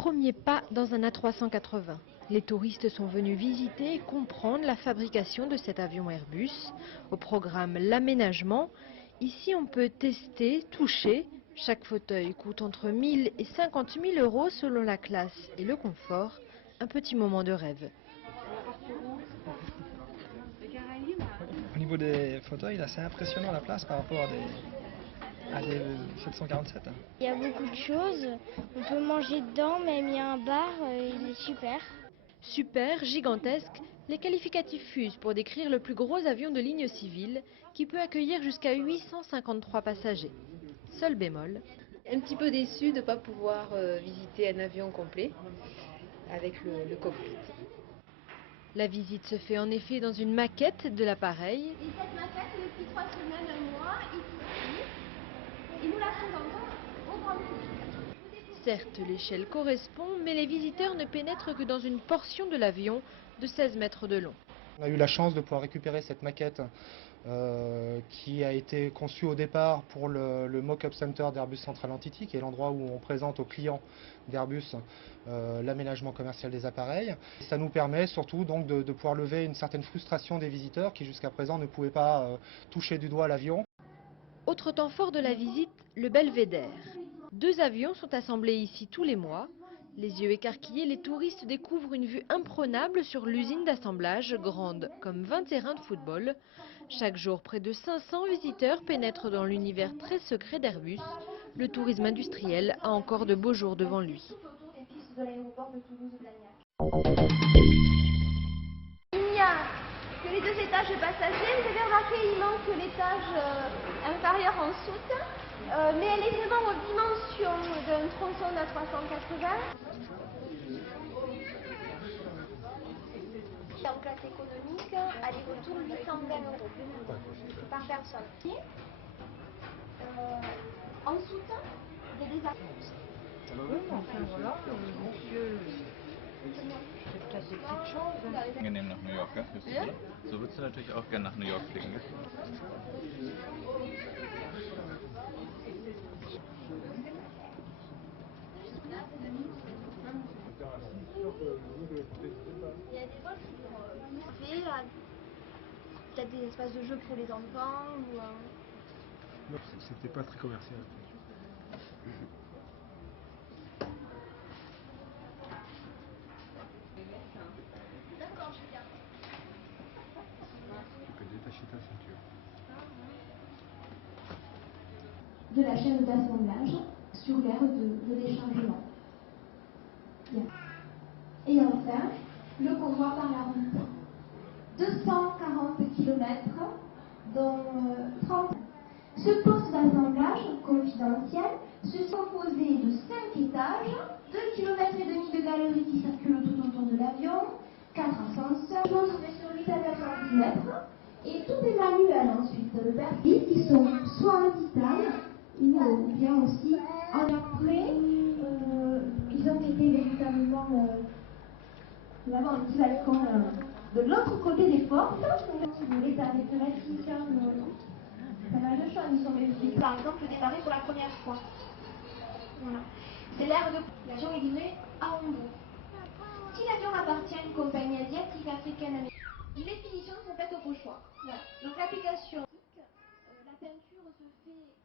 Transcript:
Premier pas dans un A380. Les touristes sont venus visiter et comprendre la fabrication de cet avion Airbus. Au programme l'aménagement. Ici, on peut tester, toucher. Chaque fauteuil coûte entre 1 000 et 50 000 euros selon la classe et le confort. Un petit moment de rêve. Au niveau des fauteuils, là, c'est impressionnant la place par rapport à des 747. Il y a beaucoup de choses. On peut manger dedans, même il y a un bar, il est super. Super, gigantesque, les qualificatifs fusent pour décrire le plus gros avion de ligne civile qui peut accueillir jusqu'à 853 passagers. Seul bémol. Un petit peu déçu de ne pas pouvoir visiter un avion complet avec le cockpit. La visite se fait en effet dans une maquette de l'appareil. Et cette maquette, depuis 3 semaines, un mois, est ici. Et nous la présentons au grand public. Certes, l'échelle correspond, mais les visiteurs ne pénètrent que dans une portion de l'avion de 16 mètres de long. On a eu la chance de pouvoir récupérer cette maquette qui a été conçue au départ pour le Mock-up Center d'Airbus Central Entity, qui est l'endroit où on présente aux clients d'Airbus l'aménagement commercial des appareils. Ça nous permet surtout donc de pouvoir lever une certaine frustration des visiteurs qui jusqu'à présent ne pouvaient pas toucher du doigt l'avion. Autre temps fort de la visite, le belvédère. 2 avions sont assemblés ici tous les mois. Les yeux écarquillés, les touristes découvrent une vue imprenable sur l'usine d'assemblage, grande comme 20 terrains de football. Chaque jour, près de 500 visiteurs pénètrent dans l'univers très secret d'Airbus. Le tourisme industriel a encore de beaux jours devant lui. Il n'y a que les 2 étages de passagers. Vous avez remarqué, il manque l'étage inférieur en soute. Mais elle est vraiment aux dimensions d'un tronçon d'A380. En classe économique, aller-retour 820 euros par personne. En soute, il y a des actions. Angenehm nach New York, gell? So würdest du natürlich auch gerne nach New York fliegen, gell? Il y a des vols qui peut-être des espaces de jeu pour les enfants ou Non, c'était pas très commercial. D'accord, je viens. Tu peux détacher ta ceinture. De la chaîne d'assemblage sur l'aire de déchargement. Et enfin, le convoi par la route. 240 km, dont 30. Ce poste d'assemblage confidentiel se composait de 5 étages, 2 km et demi de galeries qui circulent tout autour de l'avion, 4 ascenseurs, sur 8 à 9 cm, et tous les manuels ensuite, le permis, qui sont soit en titane, ou bien aussi en après, ils ont été véritablement vraiment un petit balcon de l'autre côté des portes. Si vous voulez, avec le restitution, pas mal de choses. Ils sont venus, par exemple, démarrer pour la première fois. Voilà. C'est l'air de l'avion est livré à Hambourg. Si l'avion appartient à une compagnie asiatique, africaine, américaine, les finitions sont faites au pochoir. Voilà. Donc l'application, la peinture se fait